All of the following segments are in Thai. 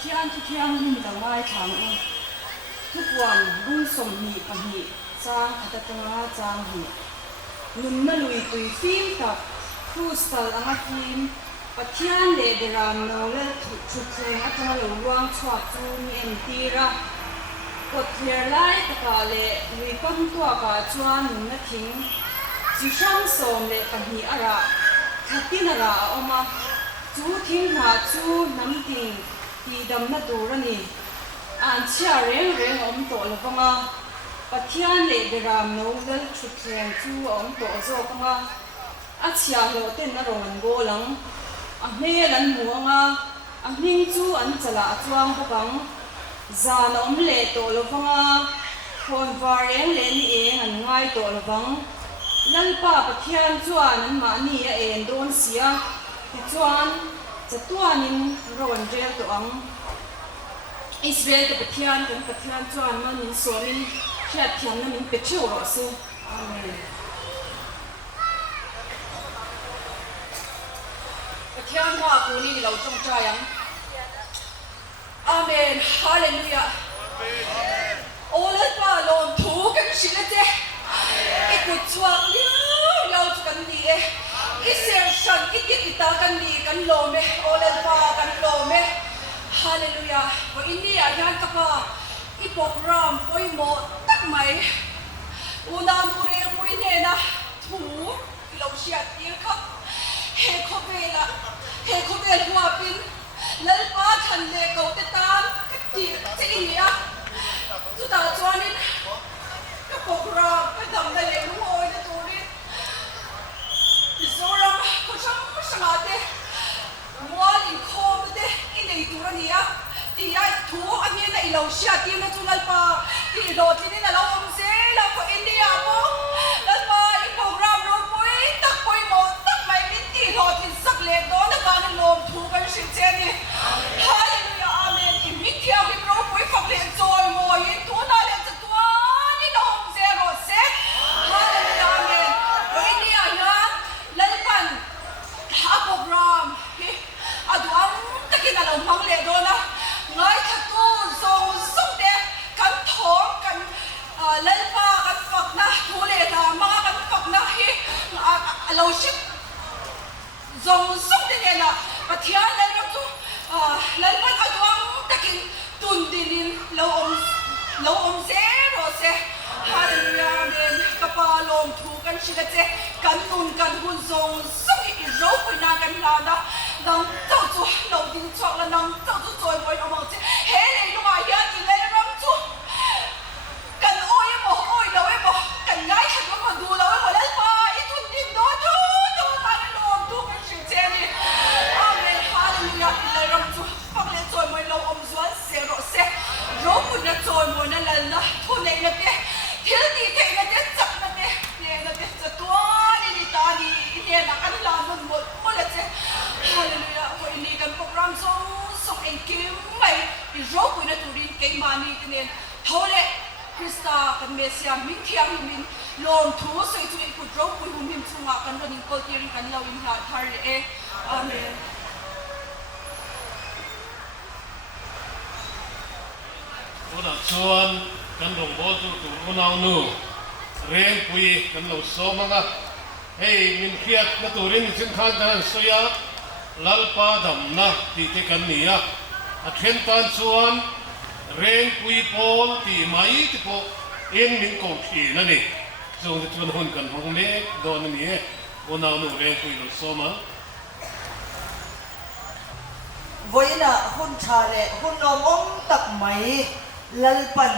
เทียนทุกเทียนหุ่นต่างไม้ทางทุกวันบุญสมหีปะหีจางขัดตงาจางหีนุ่นมาลุยตุยฟิล์มกับครูสตัลอังฟิล์มปะเทียนเลเดรามโนเลชุดเพลงอัตราหลวงวางชวดจูมีเอ็นตีระกดเทียร์ไล่ตะกาเลลุยปั้นตัวกาจวนนุ่นนัทิ้งจิช่างสมเลปะหีอาระขัดตินาระออกมาจูทิ้งหาจูน้ำติงตีดำนัดดูระนี่อ่านเชื่อเร่งเร่งอมโตละฟังอ่ะปะเทียนเลเดรามโนเลชุดเพลงจูอมโตโซฟังอ่ะอาเชียโลเต้นนรงอันโกลังอันเฮลันหัวงอ่ะอันนิ่งจูอันจละจวงพกังจานอมเลโตละฟังอ่ะคนวาเร่งเลนี่เองอันง่ายโตละฟังลันป้าปะเทียนจวนนั้นมานี่เองโดนเสียที่จวนจะตัวนินรอนเจลตัวอังอิสราเอลกับปะเทียนกันปะเทียนจวนมันนินสวมินเชียดเทียนนั้นมินเป็ดเชี่ยวรอสิอาเมนปะเทียนว่ากูนี่เราจงใจยังอาเมนฮาเลลูยาโอ้เลิศว่าลมถูกันสิละเจ้ไอ้กุศลเนี่ยเราจะกันดีเอไอ้เสียงฉันไอ้กิตติตากันดีกันโลเมโอ้เลิศว่ากันโลเมฮาเลลูยาวันนี้อาจารย์กับว่าไอ้ปกรามไอ้หมอตักไหมอุณาดูเรียมวินเนนะถูเราเชียร์ดีครับเฮโคเบล่ะเฮโคเบลหัวปินแล้วป้าทันเลกเอาแต่ตามก็ดีจะอีเนียสุดท้ายจวนนี้ก็ปกรามก็ทำได้เลยรู้โอ้ยนะตัวนี้ดิสโรมก็ช่างไม่สงบเดมัวลินโคมเดอินในตัวนี้อ่ะที่ไอ้ถูอันนี้ในเราเชียร์ทีมนะจุลัลปาที่โดดที่นี่นะเราอมเซ่เราก็อินเดียปุ๊บแล้วมาอีกปกรามรู้ปุ้ยตักปุ้ยหมดตักไม่มิตีโดดที่สักเล็กโดนนักการลมถูกันสิเจนี่ฮาเลลูยาอาเมนอิมิเทียกิรู้ปุ้ยฝักเลี้ยงจอยมวยตัวน่าเลี้ยงจะตัวนี่เราอมเซ่รถเซ่ฮาเลลูยาอาเมนวันนี้อ่ะนะเล่นกันหาปกรามอะดูอันตะกี้น่ะเรามังเลี้ยโดนนะง่ายทักตู้ส่งส่งเด็กกันท้องกันเล่นป้ากันฝักนะทุเรศมากันฝักนะเราชิบส่งส่งเด็กนะปะเทียนเล่นรถตู้เล่นป้าอะดูอันตะกี้ตุนดินเราอมเซ่รอเซ่ฮาเลลูยาเมนกับปาลมถูกันชิลเจกันตุนกันหุ่นส่งส่งอีโรไปนากันลาดะน้องเจ้าจู่เราดิ้นช็อกแล้วน้องเจ้าจู่จอยบอยเอามาเจเฮ้เลยลูกอาเฮียอีเลยรำจู่กันโอ้ยบอกโอ้ยเราไอ้บอกกันง่ายฉันก็มาดูเราไอ้บอกแล้วไปอีตุนดินโดนจู่ตาไม่ลมจู่กันชิเจนี่อาเมนฮาเลลูยาอีเลยรำจู่ฟังเลยจอยบอยเราอมสวนเสียรเสียรู้คุณนะจอยบอยนั่นแหละนะทุนเองนะเด้ที่ดีเทนะเด้จับนะเด้เนี่ยนะเด้จะตัวนี่ตาดีเนี่ยนะกันลามันหมดเลยเจ้ฮาเลลูยาวันนี้กันโปรแกรมส่งเองเกี่ยวไม่ที่รู้คุณนะตัวนี้เก่งมานี่กันเนี่ยเท่าไรคริสต์กันเมสยามินเทียมมินลมทูสวยตัวเองคุณรู้คุณหุ่นหิมสุงากันวันนี้ก็ที่ริกันเราอินหาทาร์เออาเมนวันนั้นชวนกันลงบอลตัวตัวน้องนูเรียนคุยกันเราซ้อมมั้งเฮ้ยมินเครียดนะตัวเรียนสินค้ากันสยามลัลปาดำนะที่เทกันนี่อ่ะเห็นตอนชวนเรียนคุยโพลที่ไม่ที่โพเอ็นมินกองขีนั่นนี่ส่งที่ชวนหุ่นกันห้องเล็กโดนนี่วันนั้นนูเรียนคุยเราซ้อมมั้งวันน่ะหุ่นชาเลหุ่นนมองตักไหมลัลปัน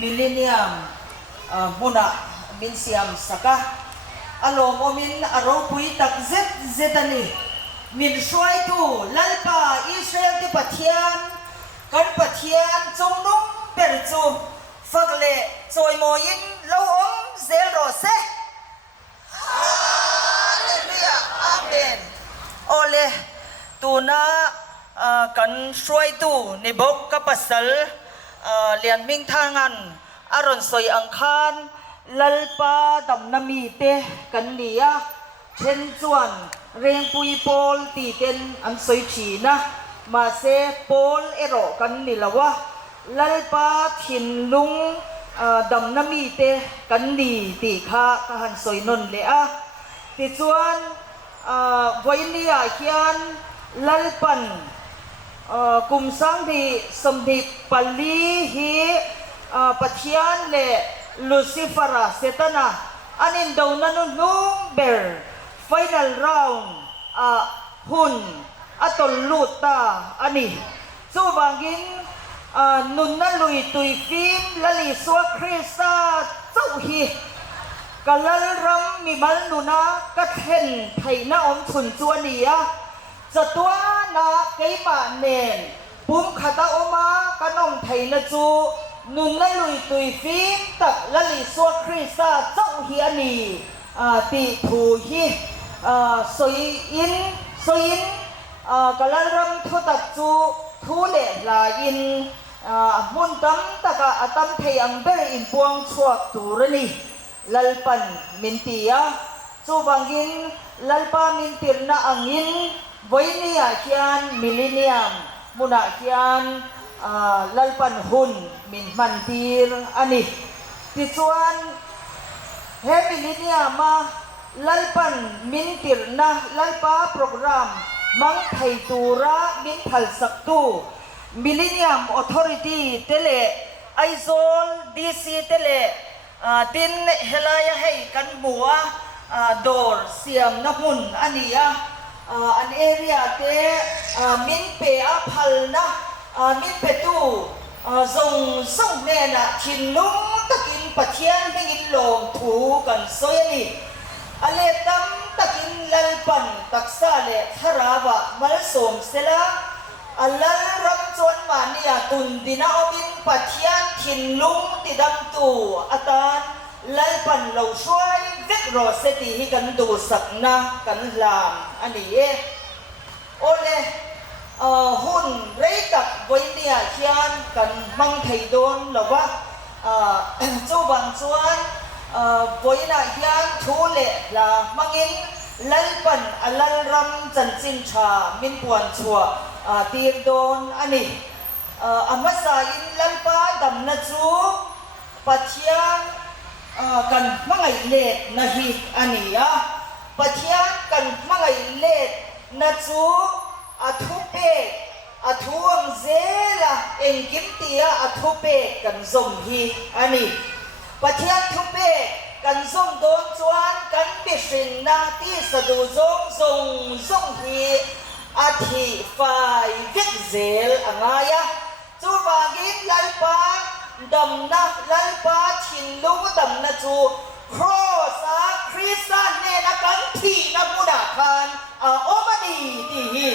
มิลเลนเนียมมุนะมินเซียมสักะอารมณ์มินอารมณ์ปุยตักเจ็ดนี่มินช่วยตูลัลปาอิสราเอลที่ปะเทียนกันปะเทียนจงนุ่มเปิดจูฟักเล่จอยโมยินเราเซโรเซฮาเลลูยาอาเมนโอเลตูน่ากันช่วยตูในบกกับปัสสลเลียนมิงทางันอารอนสอยอังคารลัลปาดำนามีเตกันเนียเช่นจวนเรียงปุยโปลตีเต็นอันสอยฉีนะ มาเซโปลเอโรกันนี่ละวะลัลปาทินลุงดำน้ำมีเตกันดีตีข้าหันสวยนนเลยอะติจวนวันนี้เขียนลัลปันกุมสังดีสมดิปลีฮีปะเทียนเลลูซิฟาราเซตนาอันนี้ดาวนันนุ่งเบอร์ไฟนอลราวน์หุ่นอัตลูตาอันนี้สู้บางกินนุนนั่นลุยตุยฟิล์มละลิสวคริสตาเจ้าฮีกัลลรำมีมันนุนะกัดเห็นไทยน้าอมทุนจวนเนียจะตัวนาเกยมาเนนปุ่มขัดออกมากันอมไทยนะจูนุนนั่นลุยตุยฟิล์มตักละลิสวคริสตาเจ้าฮีอันนี้ตีถูฮีสวยอินกัลลรำทุตักจูทุเลลาอินมุนตั้มตะกะตั้มเทียงเบอร์อินพวงชวกตูรนีลัลปันมินตียาจูบังกินลัลปามินติรนาอังอินวันนี้เขียนมิลเลนเนียมมุนาเขียนลัลปันหุนมินมันตีรอันนี้ติจวนเฮมิลเลนเนียมาลัลปันมินติรนาลัลปาโปรแกรมมังไทตูระมินทัลสักตูมิลเลนเนียมออทอริตี้เตเลไอโซนดีซีเตเลตินเฮลายาให้กันบัวดอร์เสียมน้ำมุนอันนี้อันเอเรียเตมินเปอพัลนะมินเปตูส่งเนน่ะชินลุงตะกินปะเทียนไม่กินลมถูกันซอยนี่อเลตัมตะกินลัลปันตักซาเลทาราวะมัลสมเสลาอัลลัลรับจวนมานียตุนดินาอบินปัทยานทินลุงติดำตูอาตานลัลปันเราช่วยเวกโรเซติให้กันดูสักนะกันลามอันนี้โอเลหุ่นไรกับวันนี้เขียนกันมังไทยโดนหรือว่าเจ้าบางจวนวันนี้เขียนทูเลละมังอินลัลปันอัลลัลรัมจันจินชามินปวนชัวตีนโดนอันนี้อามาสาอินลัลปาดำนัจูปัจยากันมังไงเล็ดนะฮีอันนี้ปัจยากันมังไงเล็ดนัจูอัทุเปอัทวงเซลาเอ็งกิมตียอัทุเปกันซมฮีอันนี้ปัจยาทุเปกันซมโดนจวนกันบิสินนาที่สะดุซงฮีอาทิไฟเวกเซลอะไรจูบากินลัลปาดำนักลัลปาชินลุงดำนัจูครอสาคริสตันเนนักันที่นักมุดาคานโอมาดีที่ฮี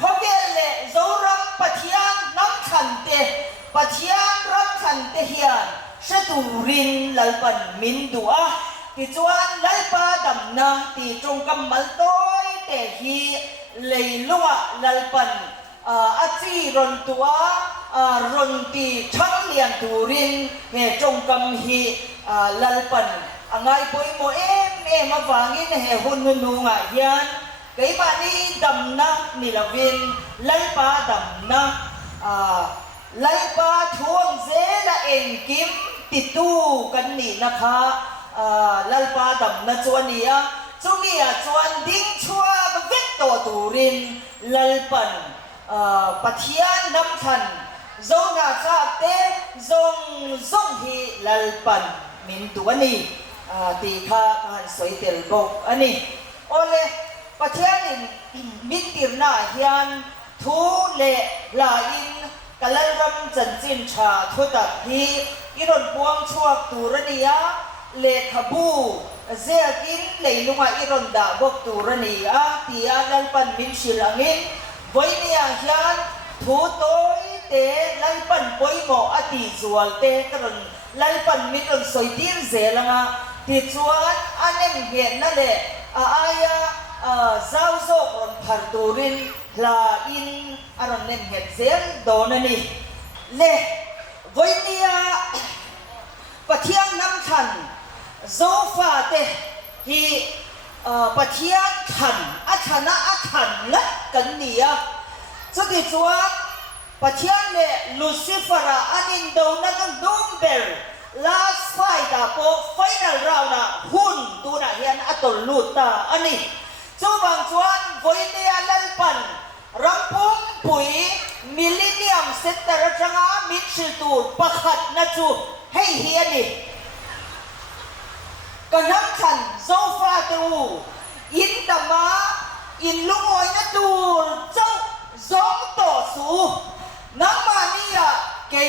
พอเกลเลโซรัมปัทยานน้ำขันเตปัทยานรักขันเตเฮียนเชตูรินลัลปันมินดัวที่จวนลัลปาดำนักที่จงกำมัลโตยเตฮีเลยลัวลัลปันอาจีรอนตัวรอนตีทั้งเลียนตูรินเฮจงกำฮีลัลปันไงปุยโมมาฟังอินเฮหุ่นนูงะยันไก่บ้านนี้ดำนะนิลวินลัลปาดำนะลัลปาทวงเซละเองกิมติดตู้กันนี่นะคะลัลปาดำนะจวนนี้ช่วงนี้จวนดิ้งชัวก็เวทตัวตูรินลัลปันปัทยานน้ำทันจงอาคาเตจงฮีลัลปันมินตัวนี้ตีข้าหันสวยเตลบกอันนี้โอเลปัทยานินมินติรนาเฮียนทูเลลาอินกัลลัมจันจินชาทุตักฮีอิรอนพวงชวกตูรนียาเลขบูเซียกินเลยลุงอิรอนดาบกตูรนียาตีอาลัลปันมินชิลังินวันนี้เฮียนทูโตยเตลัลปันปอยโมอติจวลเตกรนลัลปันมินรอนสอยตีร์เซลังติจวนอันนี้เห็นนั่นแหละอายาเจ้าโซกรพันตูรินลาอินอารมณ์เล่นเห็ดเซลโดนนี่เล่วันนี้ปัทยานน้ำขันโซฟาเตฮีปัทยานขันอัชนะอัขันละกันนี่ สุดที่จวนปะเทียนเล่ลูซิเฟอร์อันอินโดนักดูมเบลลาสไฟดาโปไฟนัลราวน่ะหุ่นตัวน่ะเฮียนอัตลูตาอันนี้จูบางจวนไฟเนียลันปันรังพุ่มปุ๋ยมิลเลนเนียมเซตเตอร์จังอามิดชิลตูประคัดนะจูให้เฮียนี่กันน้ำขันโซฟาตูอินตมาอินลุงอยนะตูเจ้าสองต่อสู้น้ำมานี่อะเก๋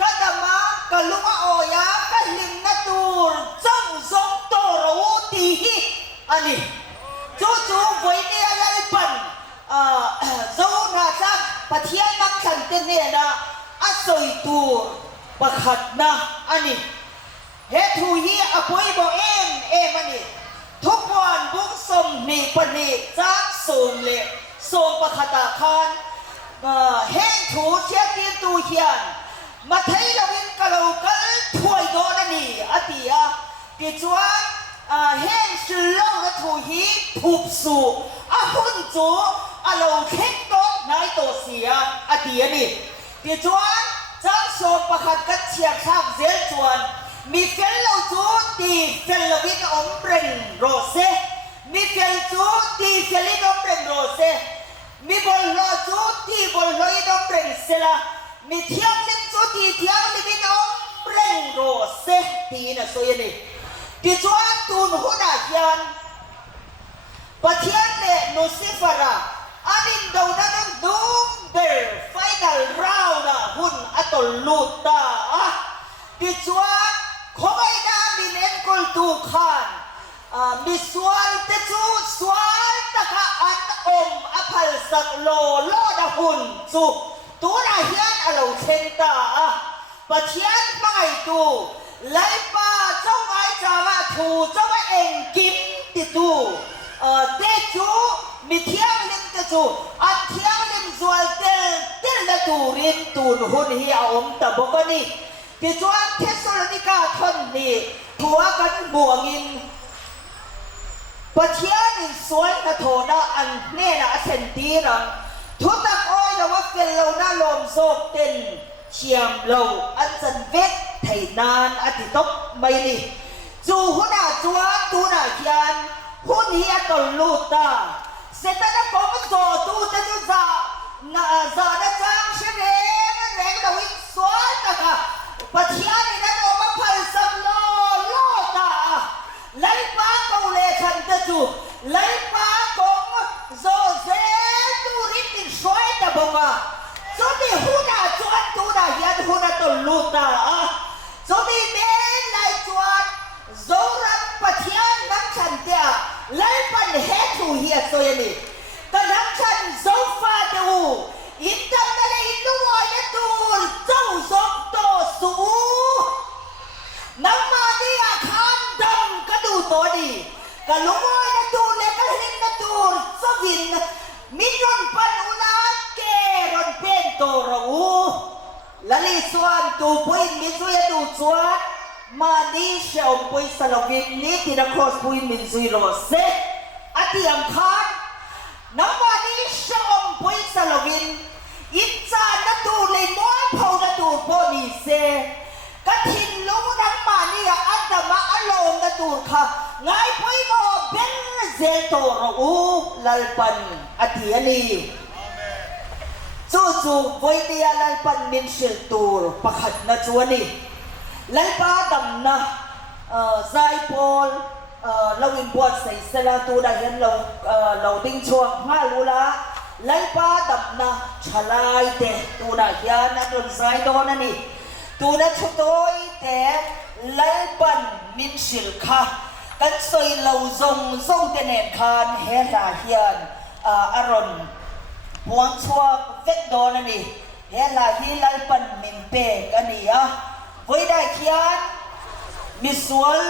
กัดมากัลุงออยากัลิมนะตูเจ้าสองต่อรู้ตีอันนี้จู่ๆไว้เนี่ยอะไรปันโซนาจักปะเทียนนักขันเตเนนะอาศัยตูประคัดนะอันนี้เฮทูฮีอภัยบ่เอ็มอันนี้ทุกวันบุกสมมีปณีจักสมเลสมประคัตาคานเฮทูเชียตีตูเฮียนมาไทยลวินกะโลกันถวยโดนันนี่อติยากิจวัตรเฮงสิโลและทูฮีทุบสู่หุ่นจูเราเข็งโตนายโตเสียอติยานี่กิจวัตรจักสมประคัตกันเชียร์ชาบเซลจวนมีเฟลโลจูตีเฟลโลวินอมเบรนโรเซมีเฟลจูตีเฟลินอมเบรนโรเซมีบอลโลจูตีบอลโลอินอมเบรนเซลามีเทียงลิมจูตีเทียงลิมินอมเบรนโรเซตีน่ะโซยนี่กิจวัตรตูนหุนายันปะเทียนเนนุซิฟาราอันอินโดนันดูมเบลไฟนัลราวน่ะหุ่นอัตลูตากิจวัตรขอให้นามินเอ็นกุลตูขานมีสวลเตจูสวลตะกะอันอมอภัลสักโลโลดะหุ่นจูตัวน่ะเฮียนอโลเชนตาปะเทียนไม่ตูไล่ป้าเจ้าไอ้จาวะทูเจ้าเองกิมติตูเตจูมีเทียงลิมเตจูอันเทียงลิมสวลเตละตูรินตูนหุ่นเฮียอมตะบกนี่กิจวัตรเทสโลนิกาทนนี่ทัวกันบวงินปะเทียนสวนกระโถนาอันเน่นะเซนตีรังทุตักอ้อยนะว่าเป็นเราหน้าลมโซกเต็นเชียมเราอันจันเวทไทยนานอธิตบไม่นี่จูหุ่นอาจวนตูน่าเขียนหุ่นเฮียตลูตาเสร็จแล้วก็มันโจตูแต่จูจ่าจ่าได้จังเชเรงแรงดาวินสวนตะกะปะเทียนนี่นะโอมาพันสักโลตาไล่ป้าเกาเลชันเตจูไล่ป้ากงโซเซตูริตินช่วยตะบงะโซดีหูนาจวนตูนายันหูนาตลูตาโซดีเมนไล่จวนโซรักปะเทียนนักชันเตียไล่ปันเฮตูเฮียโซยนี่แต่นักชันโซฟาดูอินเตอร์นั่นอินดูวายตูเจ้าสมโตสูน้ำมาดีอาคารดำกระดูตัวดีกะลุงวายนะตูเล็กกะลินนะตูสวินมิรอนปันอุนาเกรอนเป็นโตระอูละลิสวนตูปุยมิซุยตูจวดมาดีเชลปุยสลวินนี่ที่นักโคสปุยมิซุยโรเซอติยมคานน้ำมาดีเชลปุยสลวินอินจานนะตูเลยม้วนเผานะตูโพนีเซกะทินลุงน้ำมานี่อันดามาอโลมนะตูค่ะไงปุยโมเบนเซโตระอูลัลปันอธิยนีจู่ๆปุยเดียลัลปันมินเชลตูประคัดนะจวนี่ลัลปาดำนะไซโพลเราวินบวชใส่เสลาตูได้เห็นเราดิ้งช่วงห้าลูละไล่ป้าดับนะชลายเตะตูน่ะยานะโดนไซโดนนี่ตูน่ะชุดโอยเตะไล่ปันมินชิลค่ะกันสอยเราทรงเตเนตคานเฮลาเฮียนอารอนหวงชัวเวทโดนนี่เฮลาฮีไล่ปันมินเปกันนี่ไว้ได้เขียนมีสวล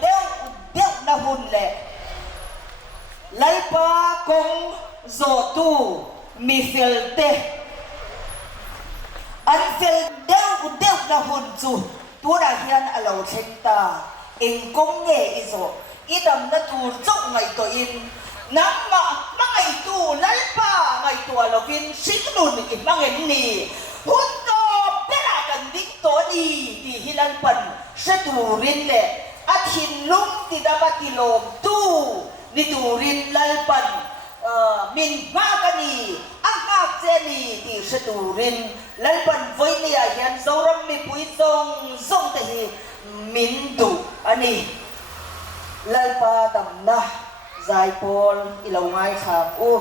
เดี๋ยวนะหุ่นแหละไล่ป้ากงโซตูมีเฟลเตอันเฟลเดี๋ยวนะหุ่นจูตัวน่ะเฮียนอโลเชนตาเองกงเงอิโซอีดำนะตูจงไงตัวอินน้ำมาไอ ngày tu lal pa ngày tua lovin sinun in mangen ni hun to pera kan ding to di di hilan pan sa turin le at hinlum ti dapat tilom tu ni turin lalpan min makani ang akjeni ti sa turin lalpan voi niya yan zoram mi puitong zong tahi mindu ani lalpa damna zaipol ilaw ngay sang u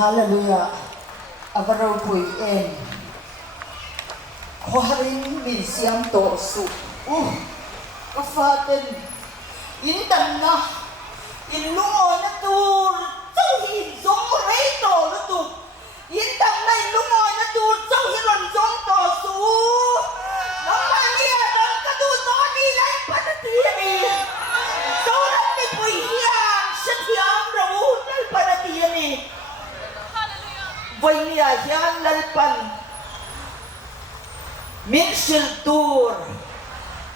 Hallelujah. Agaraw po'y en. Kuharin minsiam to su. Kafaten. Indan na. Inlungo na tur. Tawhin zong reito na tu. Indan na inlungo na tur. Tawhin zong to su. Namaniya ng katuto nilay panatiyani. Surat ni po'y hiyang sa tiyang rawunal panatiyani. Boy niya yan lalpan min siltur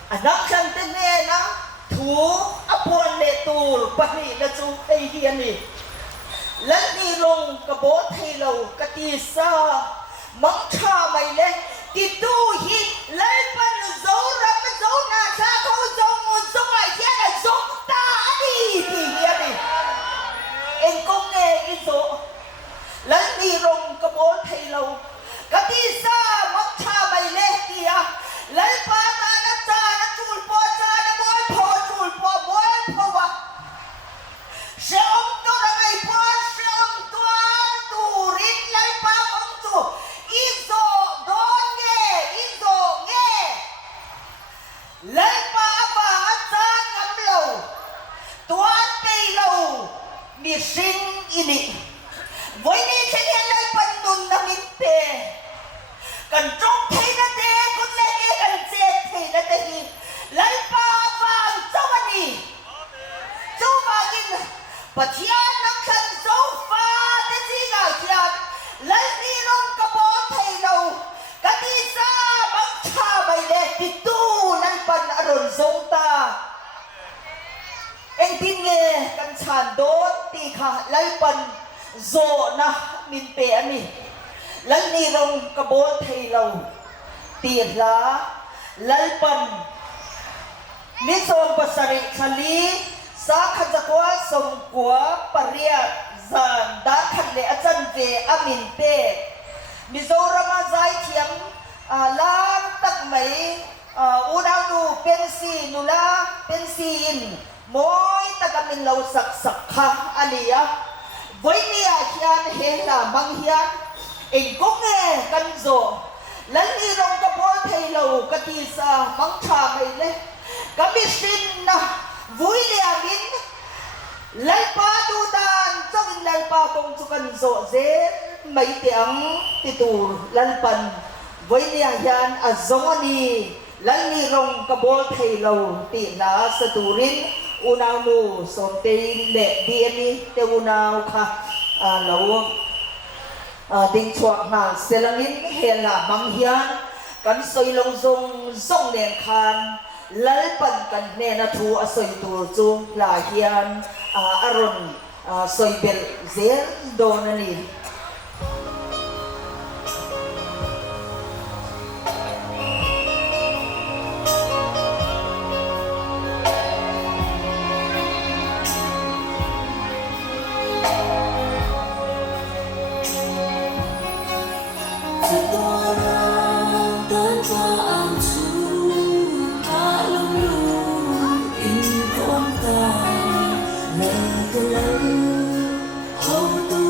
anak santenena tu apon le tur pani na chu ai hian ni lan ni long kabot helo katisa mang tha mai le ti tu hi lalpan zo ram zo na sa ko zo mu zo ai hian zo ta ani ti hian ni en kong ne i zo lan ni rong kabol thei lo katisa mak tha mai le kia lal pa ta na cha na chul po cha na boy pho chul po boy pho wa se om to ra ngai po se om to tu rit lal pa om tu izo don nge lal pa wa cha ngam lo tuan pe lo mi sing ini với đi trên hiện nay phần đồn là mình tệ cần trông thấy nó tệ con lẽ cái cần chết thì nó tệ gì lấy ba vàng cho anh đi cho vàng in và thiên nắng chân dấu pha thế gì cả thiên lấy đi nông cả bó thầy đầu cả đi xa bắn cha bày đẹp thì tu năng phần ở đồn giống ta anh tin nghe cần sản đốt thì khả lấy phần zo na min pe ani lal ni rong kabol thei lo ti la lal pan ni som pasari khali sa khajakwa som kwa paria zan da khalle achan ve amin pe mizorama zai thiam lan tak mai unanu pensi nula pensi in moi takamin lo sak sak kha aliya với nia hian he là mang hian in cũng nghe căn rộ lấy đi rong cái bó thầy lầu cái tì sa mang trà mày lên cái mi xin na vui lia min lấy pa tu tan trong in lấy pa công cho căn rộ dễ mấy tiếng tì tù lăn pan với nia hian à giống ani lấy đi rong cái bó thầy lầu tì na sa tu rin unau nu som te le di ani te unau kha lo ding chuak na selangin hela mang hian kan soi long zong zong len khan lal pan kan ne na thu a soi tur chu la hian aron soi bel zel don ani How to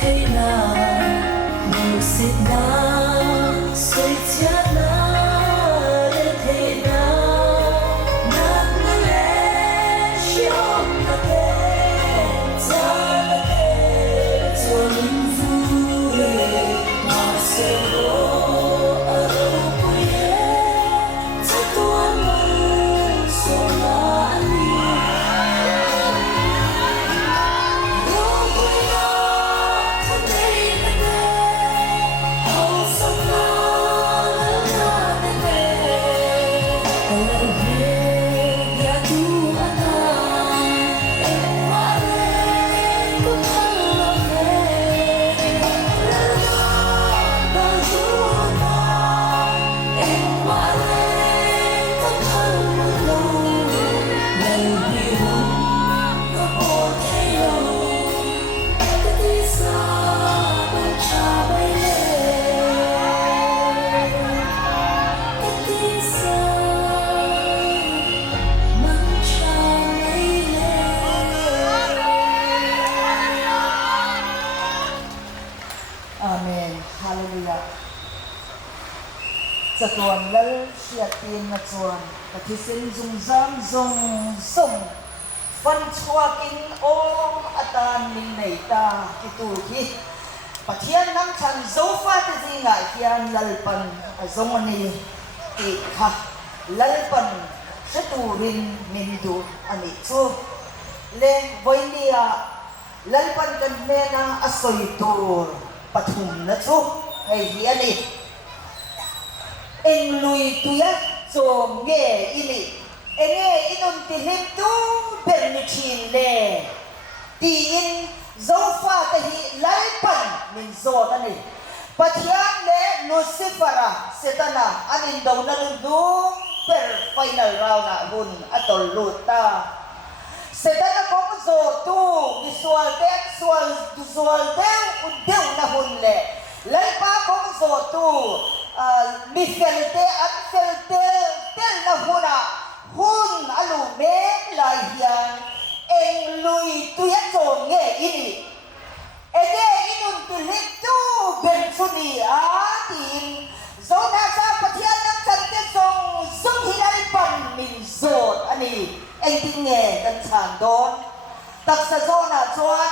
thấy là một xịt đá suy chết na để thấy na nát lệ trong ta kề cha ta kề cho linh vui mà sẽ có ở đâu quê chắc tuan mừng số là Amen. Hallelujah. จะตวนแล้วเสียตีนมาจวนปฏิเสธซุ่มซ้ำซุ่มสุ่มฟันชัวกินโออัตานลิงในตาที่ตูที่ปะเทียนน้ำชันโซฟาที่สิงห์เทียนลัลปันซงนีติค่ะลัลปันเสตูรินมินดูอันนี้ชูเลวันนี้ลัลปันกันเมนะอสอยตูปฐุมนะชูไอ้เฮียนี่เอ็งลุยตุยะโจมเงอิลิเอ็งอินุนติลิมตูเปรมิชินเลตีอินโซฟาตะฮิไลปันมินโซตันนี่ปัจจัยเลนุสิฟาระเซตันะอันอินดาวนัลุดูเปรไฟนัลราวนะบุนอัตโลลูตาเซตันะของโซตูมิสวาลเตนสวาลเดวอุดเดวนะบุนเลไลปาของโซตูมีเฟลเตอันเฟลเตเตลนะหุนะหุนอลูเมลายยันเอ็งลุยตุยโจงเงอินีเอเดอินุนตุลิตูเบนซุนีอาตินโซนาซาปะเทียนนักจันเตซงซุงฮิไลปันมินโซดอันนี้เอ็งติงเงกันชานโดนตักสะโซนาจวน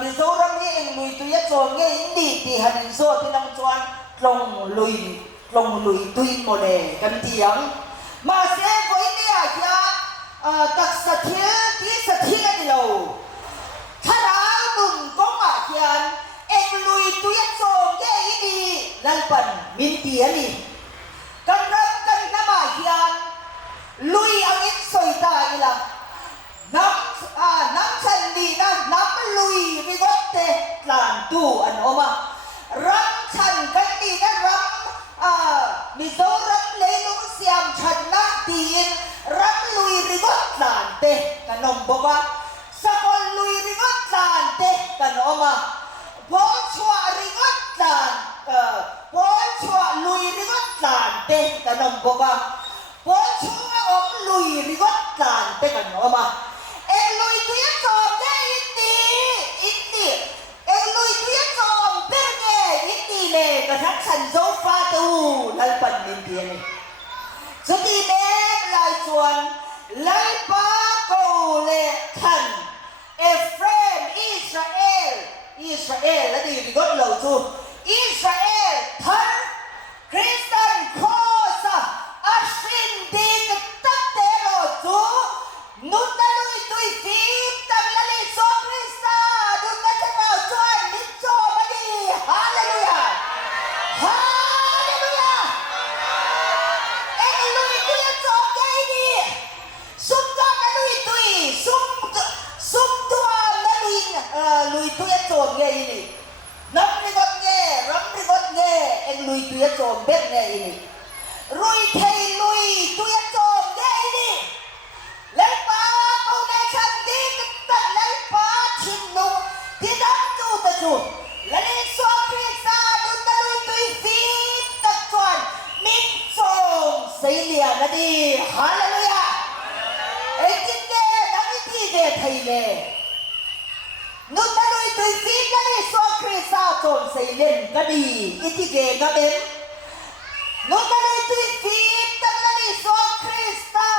มิโซรัมนี่เอ็งลุยตุยโจงเงอินดีที่ฮันโซที่นังจวนลงลุยตุยโมเลกันเตียงมาเสียไว้เนี่ยจ้าตักสะเทียที่สะเทียเดียวถ้าเราบุญก็มาเทียนเอ็งลุยตุยโจงเย่ดีนั่นเป็นมินเตียนี่กันเริ่มกันน้ำมาเทียนลุยอังอินสอยตาอีละน้ำชันดีนะน้ำลุยริโกเตหลานตูอันออกมารังฉันกันดีนะรังมิโซรังเลยลุงเสียมฉันนักตีนรังลุยริกอตลานเตกันอมบอกว่าสกุลลุยริกอตลานเตกันออกมาพอชัวริกอตลานพอชัวลุยริกอตลานเตกันอมบอกว่าพอชัวลุยริกอตลานเตกันออกมาเอ็งลุยเทียนสอบได้อินดีเอ็งลุยเทียนสอบเป็นไงอินดีเลยกระทั่งฉันโซฟาตูลัลปันอินเดียนี่สุดที่แม่ลายชวนลัลปาโกเลคันเอฟเรมอิสราเอลแล้วดีก็เหล่าจูอิสราเอลทันคริสตันโคซาอัชรินดีกับตักเตโรจูนุนนาลุยตุยฟีตังละลิโซคริสตาดุนนาจะมาจวนมิโจมาดีฮาเลลูยาฮาเลลูยาเอ็งลุยตุยจบใจดีซุ่มตัวนาลุยตุยซุ่มตัวนาลุยตุยจบใจดีน้ำริกดเง่เอ็งลุยตุยจบเบ็ดเง่ดีลุยเทลุยตุยจบใจดีเล่นปาเขาในฉันดีกันแต่เล่นปาชินนูที่ดังจูตะจูเล่นสวมพิซซ่าดุนตะลุยตุยฟีตะจวนมินซงเสียนะดีฮาเลลูยาเอ็งจินเดนักวิธีเดไทยเลนุนตะลุยตุยฟีนั่นสวม say len ka di itige ga ben nun na ni fit tang na ni so Krista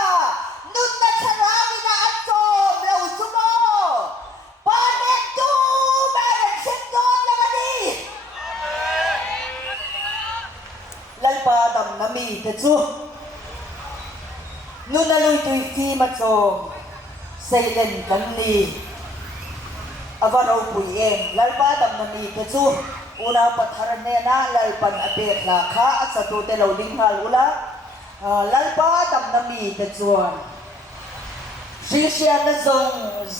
nun na charawi na atom lau sumo panen tu meron sindon na ni lalpa dam na mi te chu nun na lui tui fi ma chong say len kan ni avaro pui em lalpa dam na mi te chu una patharan ne na lalpan apek la kha asatu te lo ding hal ula lalpa dam na mi te chuan Sisian na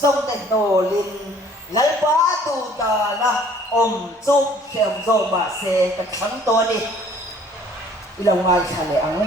zong te no lin lalpa tu ta la chok shem zo ba se ta khang to ni ilaw ngai chale ang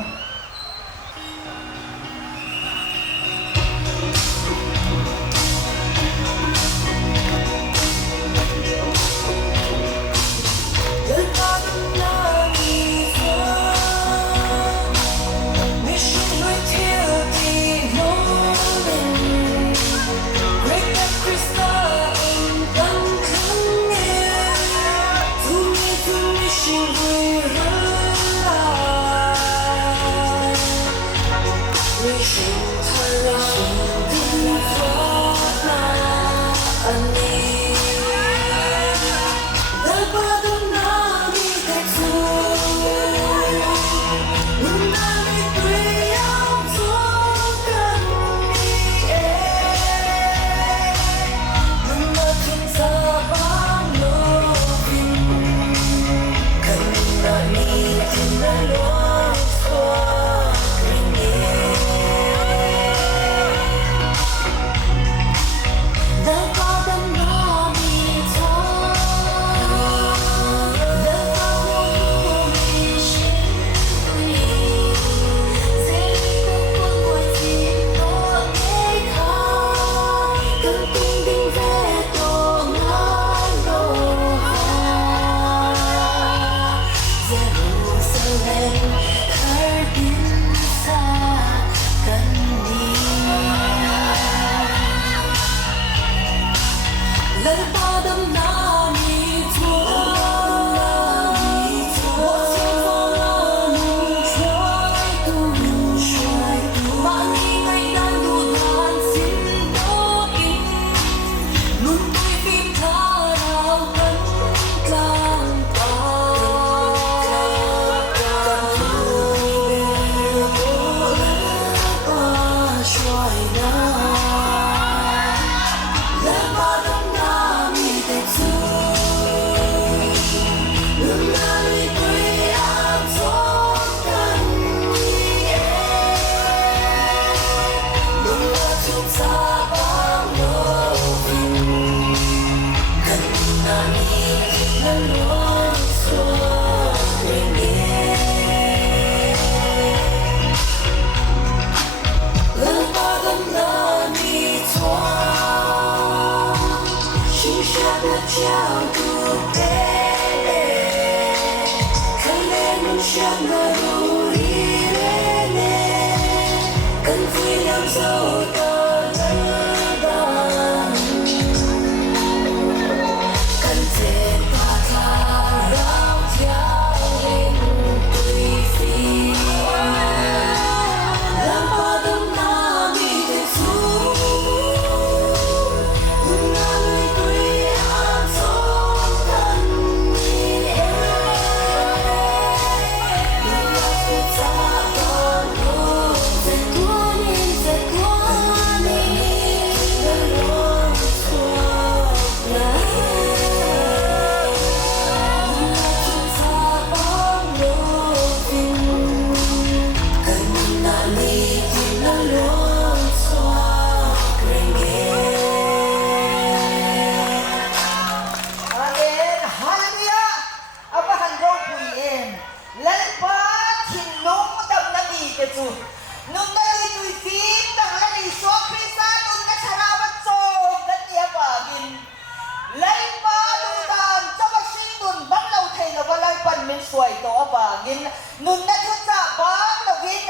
nun na sa bang na win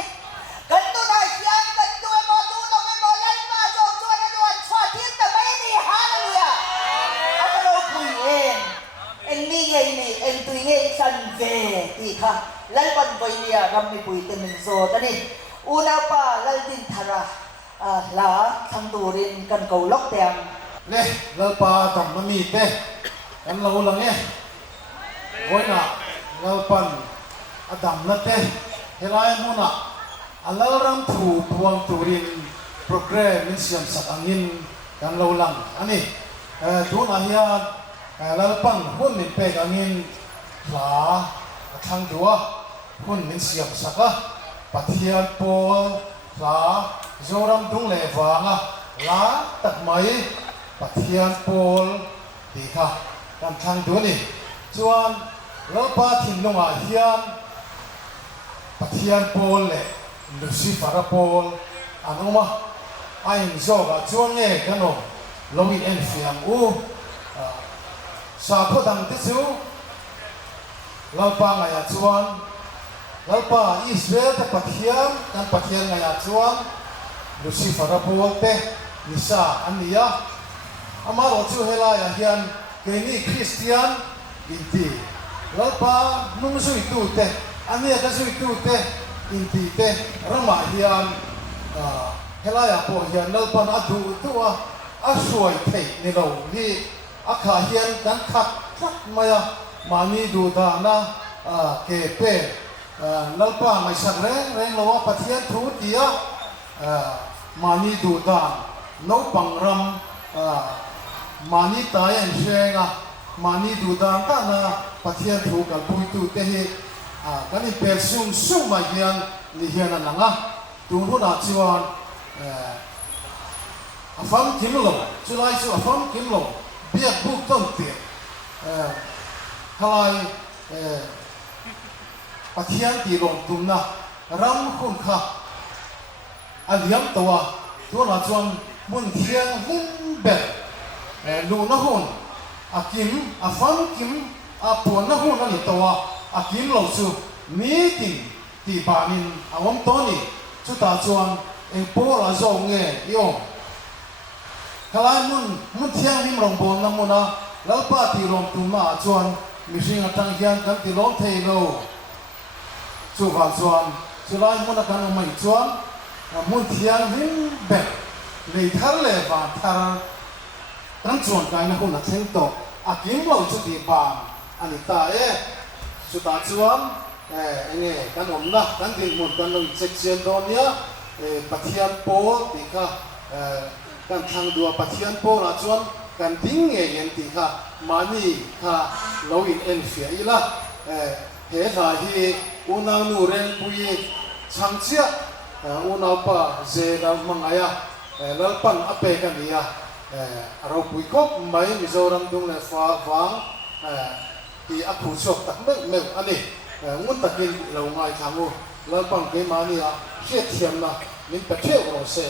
kanto na siyan kanto mo tuno mo lai ma so so na duan so tin ta mai ni hallelujah aparo puyen en mi ye ni กันเวตีค่ะลัลปันไวเนียรำมีปุยเตมินโซตันนี่อุณาปาลัลดินธาระลาทั้งตูรินกันเกาล็อกเตียง เนี่ยเราปาต้องมามีเต้กันเราหลังเนี่ยโว้ยนะเราปันอดัมนั่นเต้เฮลายมุนะอัลลอฮ์รำถูพวงตูรินโปรแกรมมิสยามสักอังินกันเราหลังอันนี้ทุนอาเฮียเราปันหุ่นมิเปกังินลาทางตัวหุ่นมิสยามสักปะเทียนโปลาโจรำดุงเลวางลาตัดไม้ปะเทียนโปลดีค่ะกันทางตัวนี่ส่วนเราปาทิ้งลงอาเฮียนปะเทียนโปลเลยลูซิฟาร์โปลอันนั้นมาไอ้หินโซกะช่วงนี้กันโนลงอีเอ็นฟิอัมสาธุดังที่สุดเราปาไงชวนเราปาอิสราเอลแต่ปะเทียนกันปะเทียนไงชวนลูซิฟาร์โปลเตนิสาอันนี้อะอามาเราช่วยให้ลายเฮียนเกนี่คริสเตียนอินทีเราปานุ่งสุยตูเตอันนี้ก็สุยตูเตอินทีเตเรามาเฮียนเฮลายาโปเฮียนเราปานาดูตัวอาสวยเทนี่เราที่อาขาเฮียนกันขัดทักมายามานีดูดานะเกเปเราปาไม่สักแรงเราว่าปะเทียนทูดีอะมานีดูดานนปังรำมานีตายอันเชงะมานีดูดานกันนะปะเทียนทูกับปุยตูเตหิกันนี่เป็นซุ่มมาเฮียนนี่เฮียนนั่นนะดูหัวหน้าชวนฟังกินลงจุลัยชัวฟังกินลงเบียดบุกต้นเตี้ยทลายปะเทียนตีลงตุ่มนะรำคุณค่ะอันเลี้ยงตัวน่าชวนมุนเทียงหุ่นเบ็ดลูน่าหุ่นอากิมอาฟังกิมอาปวนน่าหุ่นอันนี้ตัวอากิมเราสู้มีติงที่บ้านินอาวมตัวนี้ชุดตาชวนเองโปล่าโจงเงี้ยงขลายมุนเทียงนิ่มลงบนน้ำมุนะแล้วป้าตีลงตุ่มมาชวนมีสิ่งต่างๆกันตีลงเทโลสู้กันชวนสุดท้ายมุนะกันไม่ชวนมุนเทียงนิ่มเบ็ดเลยทะเลบาทาตั้งชวนกันนะคนละเชิงโตอากิมเราชุดที่บ้านอันนี้ตาสุดท้ายชวนนี่กันผมนะกันที่หมดกันลงเซ็กชันตอนนี้ปะเทียนโปตีค่ะกันทางดัวปะเทียนโปละชวนกันดิ้งเงี้ยตีค่ะมานี่ค่ะเราอินเอ็นเฟียอีละเฮธาฮีอุณานูเรนปุยช่างเชียอุณาปะเจเรามังไงเราปั่นอเปกันนี่เราปุยคบไม่มิโซรัมดุงเลยฟ้าฟังที่อักุศลตักเมื่ออันนี้งุนตะกินเราง่ายทางงูเราปั่นเกมานี่เชี่ยเทียมนะมินเป็นเที่ยวเราเซ่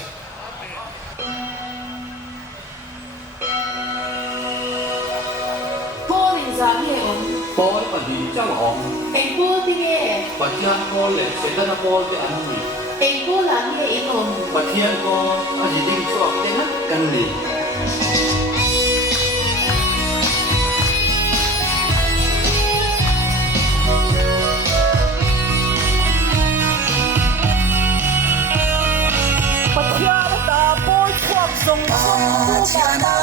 波零三嘅我，波ปัจจุบันออก 定波啲嘅， ปัจจุบัน波เลยเสร็จแล้ว波ที่อันนี้ 定波冷嘅一個， ปัจจุบัน波อันนี้ดิ้งชอบเด้งกันเลย ปะเทียนตาโปยควบทรงคู่กันได้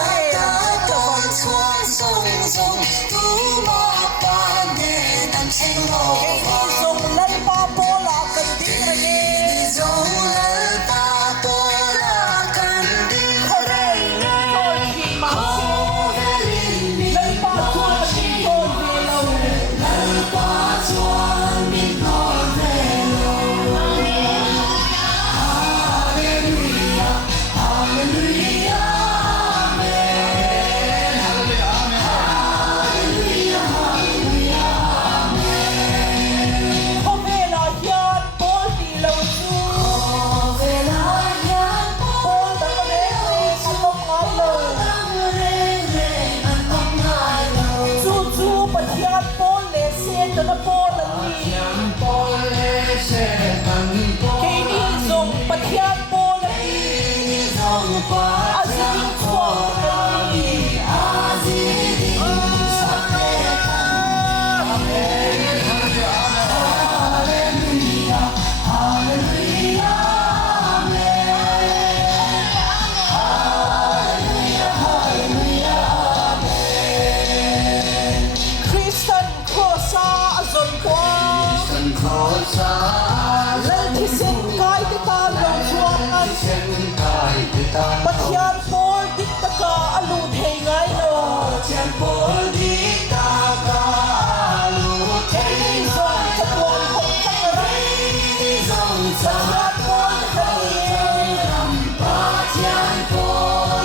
จะวันช่วงทรงดูมาปานเด่นอันเชงโลทรงลันปาโปลากันดีระเกทรงลันปาโปลากันดีเขาได้เงินโดยหิง ขอสา lần khi sen kai ti ta long chuan an เช่นกายที่ตา pathian pol dik ta ka alu thei ngai lo เช่นโพลีตากาลูเท ei zong cha pol khong tak ra ทรงสา cha pol ta ni ปาเทียนโพ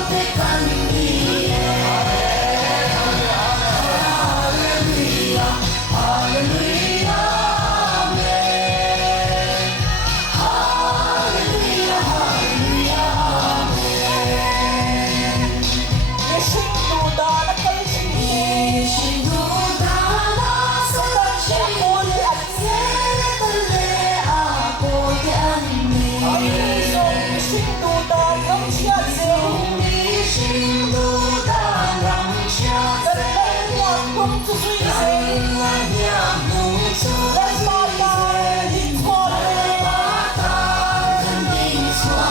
ธิกันดีye sing du da na kai sing du da na sa ta che pol ti an se ta le a pol ti an ni ei zong ye sing du da yong chia se ni sing du da ram chia ta le yang kum tu sui se yang kum tu le ma ta ni ko le ma ta ni swa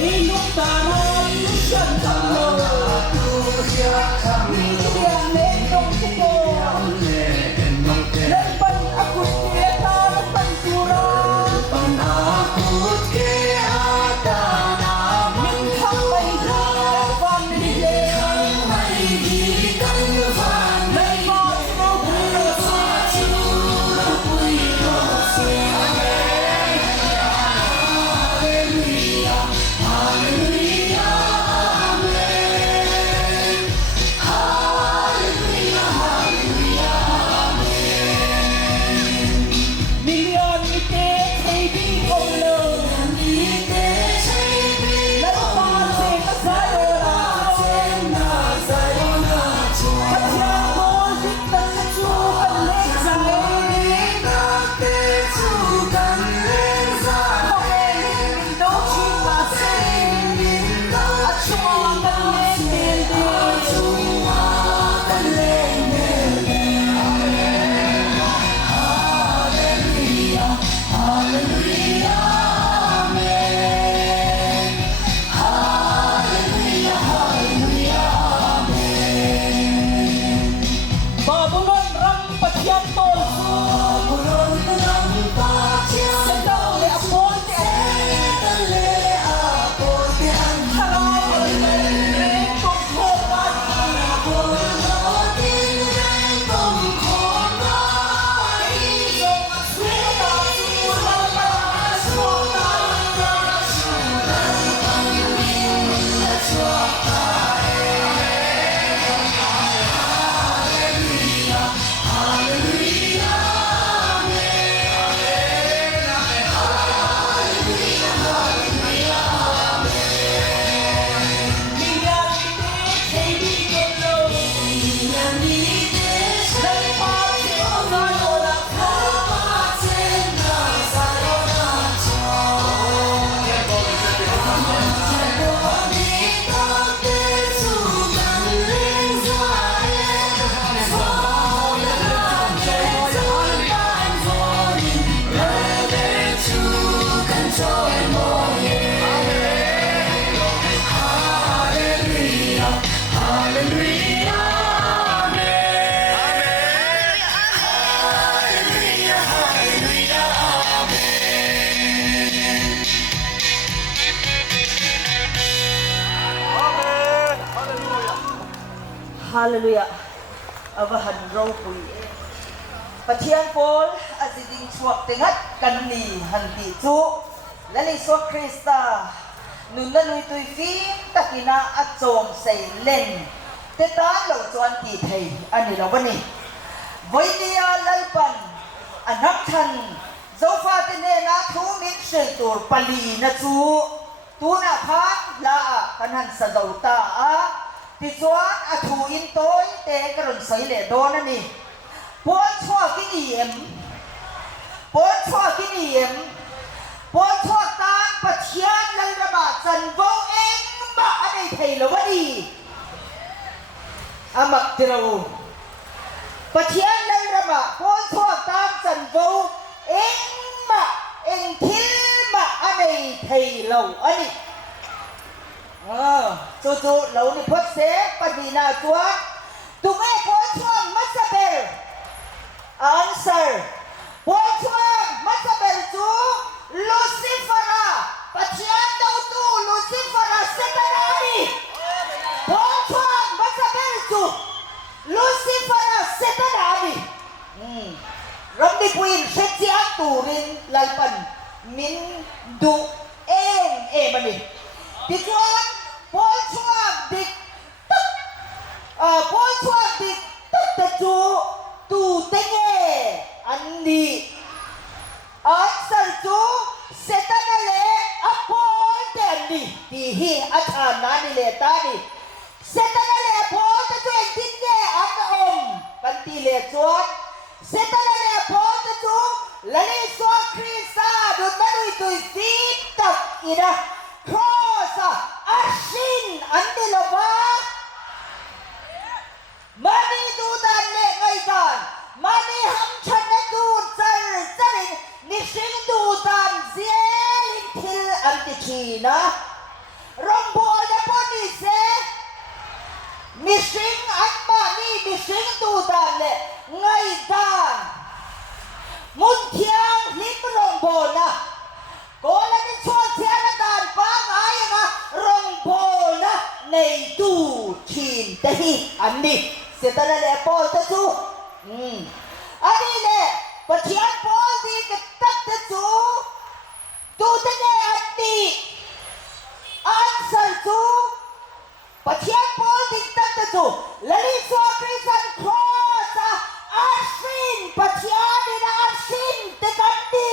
Ni lúc ta nói chân tâm mơ Ni tiền lên trong cái đồ Lên bần ác quỷ kia ta lên bần tu ra Mình khăn mây ra văn đi lên Lên bò chú quỷ rô xe Million mi te thấy đi không lờ Lấy ba trên nó sai rồi là Các nhà bố dịch tân các chú cần lên dài Không hề mình đấu chi mà xem À chua cần lên tiền Babylon ram pathian tol Sedang le apon te Harap le kong khoman Izong suta Million te thấy đi không lâu Lấy ba trên nó sai rồi Hallelujah. Avahan rau pui. Pathian pol aziding chuak tengat kanli hanti chu. Lali so Krista. Nun na lui tui phim takina at chom say len. Teta lo chuan ti thei ani lo bani. Voidia lalpan anak than zofa tene na thu min shel tur pali na chu. Tu na phan la kanan sa dauta a. Ti chuan a thu in toy te karon sai le don ani. Pon chua ki em. Pon chua ki em. พอทอดตามปะเทียนลันระบาดสันโวเองบะอะไรไทยละวะดีอามักเจราปะเทียนลันระบาดพอทอดตามสันโวเองบะเองทิลบะอะไรไทยละอันนี้จู่ๆเรานี่พดเสปฏินาตัวตุเมพอช่วงมัสเบล answer พอช่วงมัสเบลจูลูซิเฟอร์ปะเทียนดาวตูลูซิเฟอร์เซตารานีพอช่วงมัสเบลจูลูซิเฟอร์เซตารานีรำดิปุยนเชจิอังตูรินลายปันมินดูมันนี่ดิจวนพอช่วงดิตึ๊กพอช่วงดิตึ๊กตะจูตูเตงอันนี้อันสัลจูเซตันเลอปอลเดนนี่ที่ฮีอาชานานี่เลตานี่เซตันเลพอตะจูเอ็นตินเกอันอมปันตีเลจวนเซตันเลพอตะจูละเลสวคริสาดุตะดุยตุยฟีตักอีนะครอสอาชินอันเดลวามานีดูดันเลไงกันมานีฮัมชันนดูจัลลินนิชิงดูดันเซลินทิลอันติชีนะรำบัวเลปอนิเซนิชิงอันมานีนิชิงดูดันเลไงกันมุนเทียงลิมรำบัวนะโกลนิชวนเทียนดันปังไงนะรำบัวนะในดูชีนแต่ฮีอันนี้เสร็จแล้วเลยพอตะจูอันนี้เลยปะเทียนพอดีกับตักตะจูตูตะเนี่ยอันนี้อันสัลจูปะเทียนพอดีตักตะจูแล้วนี่สวคริสตันครอสอาชินปะเทียนนี่นะอาชินตะกันดี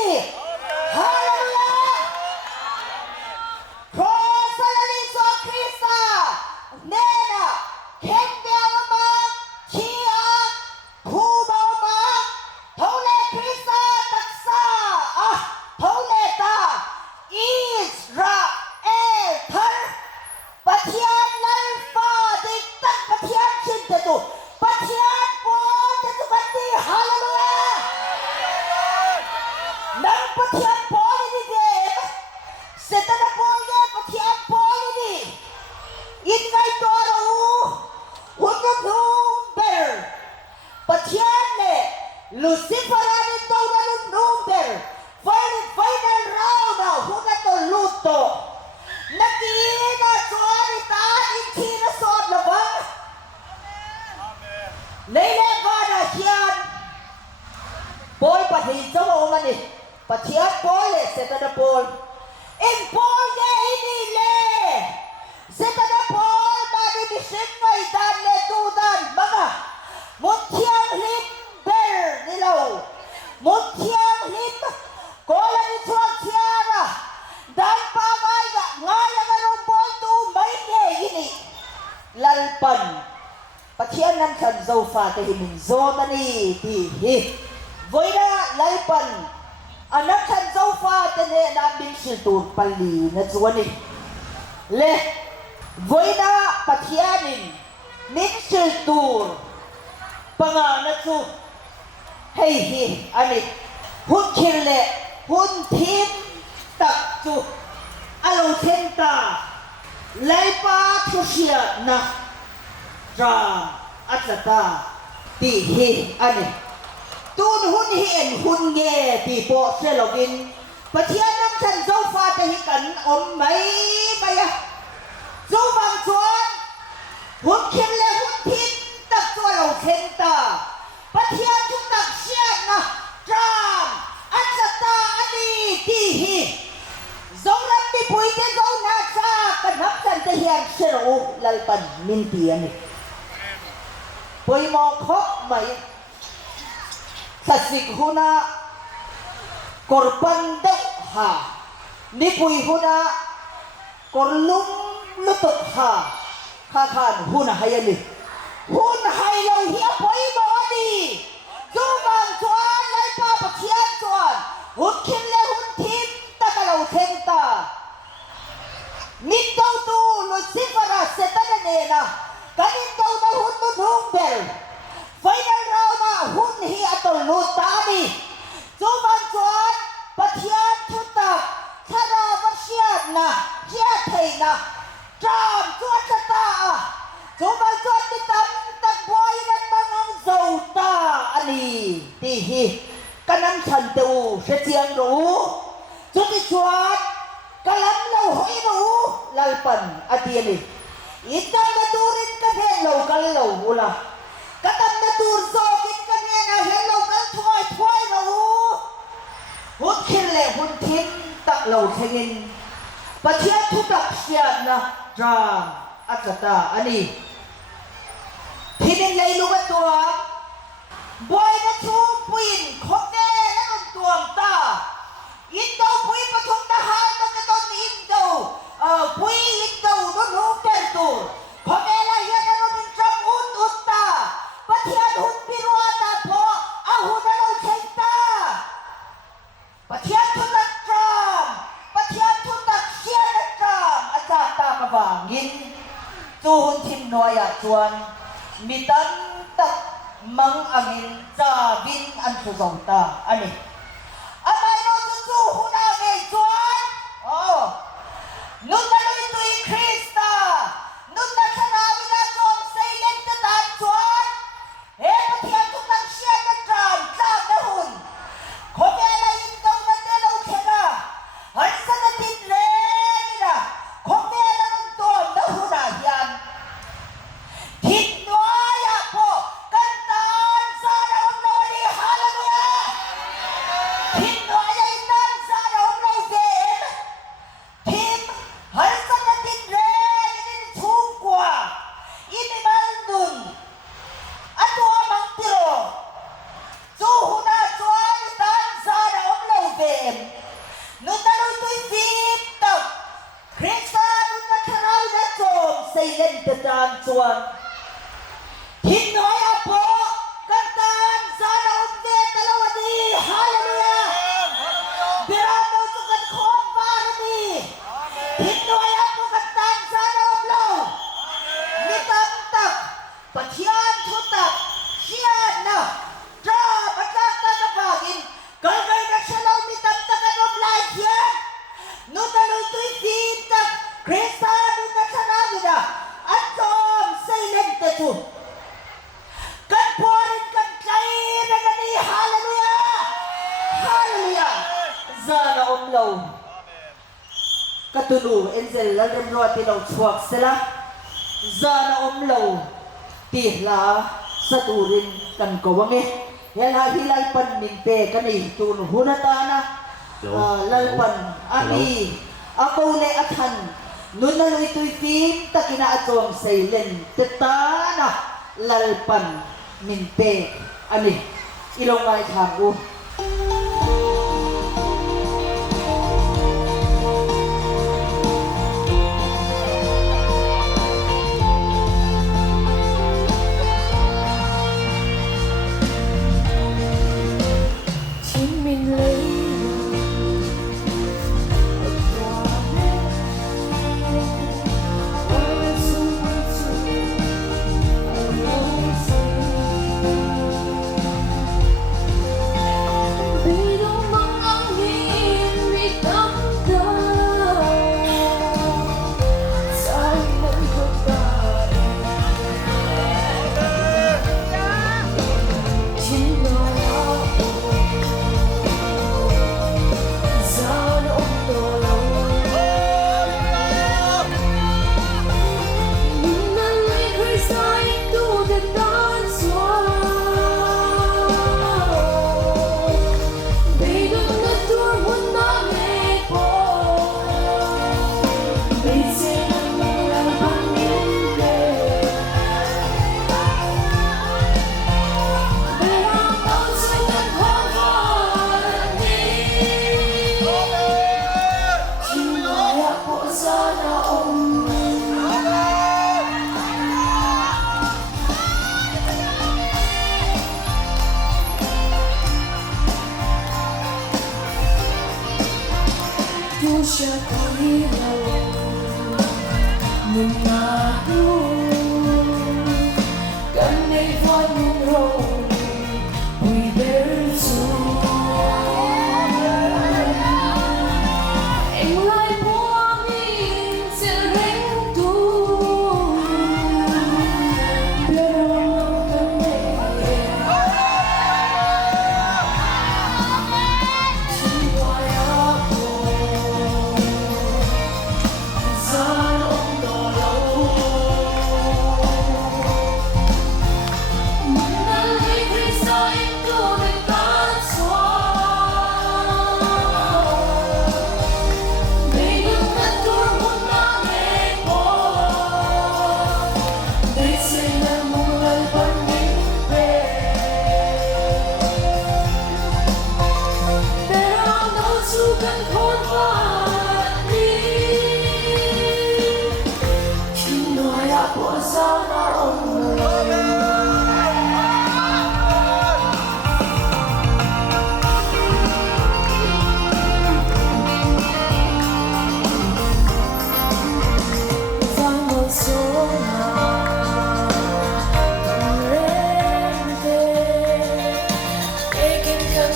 ฮาเลลูยาครอสแล้วนี่สวคริสตันเนน่ะเข็นเดียวมาชีอาคูบามาเท่าเลคริสตาตักษาเท่าเลตาอิสราเอลเธอปะเทียนลัลฟาดิตักปะเทียนชินเตตุปะเทียนปอเตตุกันดีฮาเลลูยานังปะเทียนปอนี่เดเสตนะปอเยปะเทียนปอนี่อินไงตัวเราหุ่นนุ่มเบลปะเทียนเนี่ยลูซิเฟอร์นี่ตัวเรานุ่มเบลไฟนอลราวน์นะหุ่นตัวลูกโตนักกีฬาสวนตาอินทีนะสอนละบ้างในเล่บ้านเทียนบอยปะทิเจ้าองค์นี่ปะเทียนบอยเลยเสตนะบอยอินบอยเนี่ยอินี่เลยเสตนะบอยมาดิบิชิงไงดันเลยดูดันบ้างมุดเทียงลิมเบลนี่เรามุดเทียงลิมโกลนิชวนเทียนะดันปาไงกะไงยังรำบอลตูไม่เนี่ยยินี่ลัลปันปะเทียนนั้นฉันโซฟาแต่หิมินโซตันี่ที่ฮิวันน่ะลัลปันอันนั้นฉันโซฟาแต่เนี่ยนาบินชิลตูนปัลลีนะจวนนี่เล่วันน่ะปะเทียนินมินชิลตูนปังอานะจูเฮ้ยอันนี้หุ่นคิลเล่หุ่นทีมตักจูอโลเซนตาไลปาทุเชียนะจามอัตตาตีฮีอันนี้ตูนหุ่นเห็นหุ่นเง่ตีโปเซลวินปะเทียนน้ำฉันโซฟาแต่หิกันอมไม่ไปอะจูบังชวนหุ่นคิลเล่หุ่นทีมตักตัวเราเซนตาปะเทียนจุตักเชียนะจามอัตตาอันนี้ตีฮีZoran di puite zona sa kanap san tehian seru lalpan mintian ni. Poi mo khop mai sasik huna korban dek ha ni pui huna korlum lutut ha khakan huna hayali hun haylo hia poi mo ni zuman chuan lai pa pathian chuan hun khin le hun thin ta ka lo hi kanam than tu se chiang ru chu ti chuat kalam lo hoi ru lalpan atiani itam na turin ka he lo kal lo ula katam na tur so kin ka ne na he lo kal thoi ru hut khin le hun thin tak lo thengin pathian thu tak siat na tra atata ani thinin lei lu ka tua boy na chu puin khok de la kon tuam ta in do pui pathum ta ha ta ka ton in do pui in do no no ter tu khok de la ya na no min trap ut ta pathian hun pirwa ta pho a hu na lo theng ta pathian thu tak tram pathian thu tak sia na tram acha ta ka bangin tu hun thin noya chuan mi tan tak mang angin cha bin an thu zong ta ani amai no chu huna ge chuan nun na lui tui krista nun na thana ina chom sei len ta tan chuan he pathian thu tak sia na tram tlam na hun kho be la in dong na te lo thega har sa na tin le ni na kho be la non to na huna hian thit noya po kantan sa na om lo ni hallelujah thit noya itan sa na om lo gen thim har sa na tin re ni chung kwa ini mal nun ato mang tiro chu huna chuan itan sa na om lo gen nun na lui tui phim tak krista nun na thanau na chom sei len ta tan chuan hin nói apo kantan sana umde talawadi hallelujah birado tu kan khom barani hin nói apo kantan sana umlo nitam tak pathian thu tak sian na tra patak ta ka bagin kalgai na shalom nitam tak ka umlai hian no taloy tui tin tak krista no na sanamida atom silent tu kan porin kan klay na gani hallelujah hallelujah zana omlo katulu enzel lalem ro ti lo chuak sela zana omlo ti la saturin kan kowange yala hilal pan min pe kani tun hunatana lalpan ani ako le athan nun na lui tui tim takina atong sailen tetana lalpan min pe ani ilong mai thagu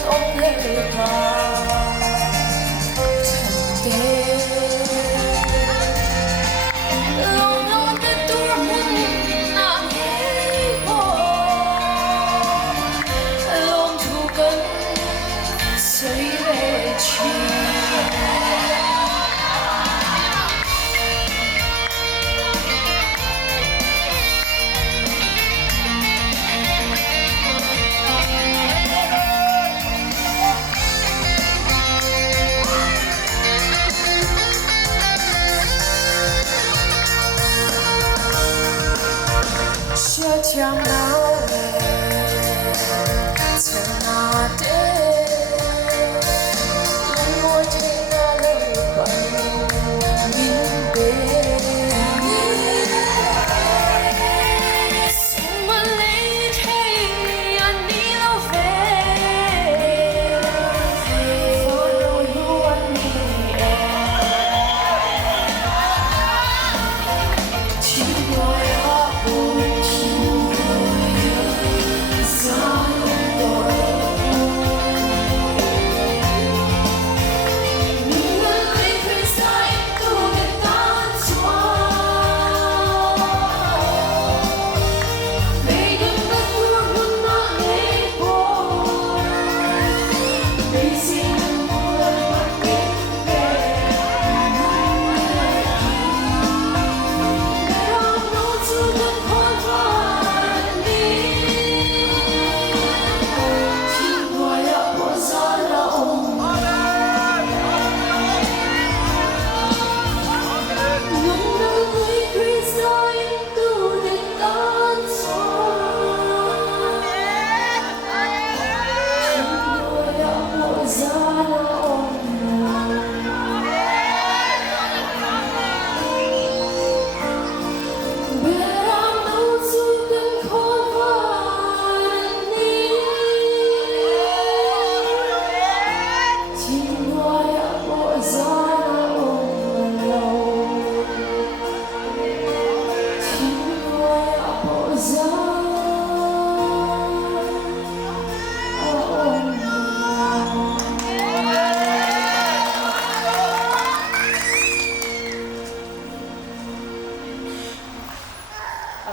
ต้องให้มาฉันเก็บลงแต่ตัวมันน่าให้พอลงทุกกันใส่เวที 却将那泪在那地，我听那泪把明白。充满泪水呀，你老飞，我有完你，听我呀不。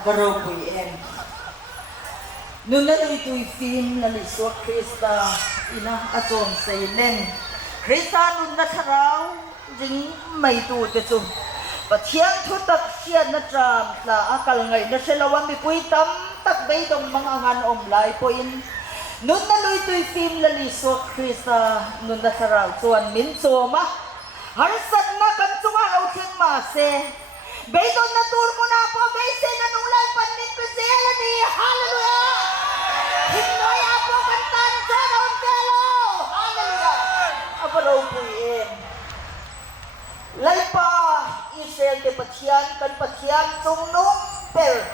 Baro po yan. Nung nalito'y film na liswa Krista, ina atong sa ilen. Krista nung nasaraw, ding may tuteso. Patiyang tutak siya na tram sa akal ngay na silawan mi po'y tamtak itong mga nganom lay po in. Nung nalito'y film na liswa Krista, nung nasaraw, suwan minsoma. Harasan na kansungan o siyang mase. Beidon na tour mo na po, Bese, na nung lalpan ni Pesela ni Hallelujah! Hinoy ako kantan sa Rontelo! Hallelujah! Abaraw po yun. Lalpa, Israel de Patian, kan Patian, tung nung per.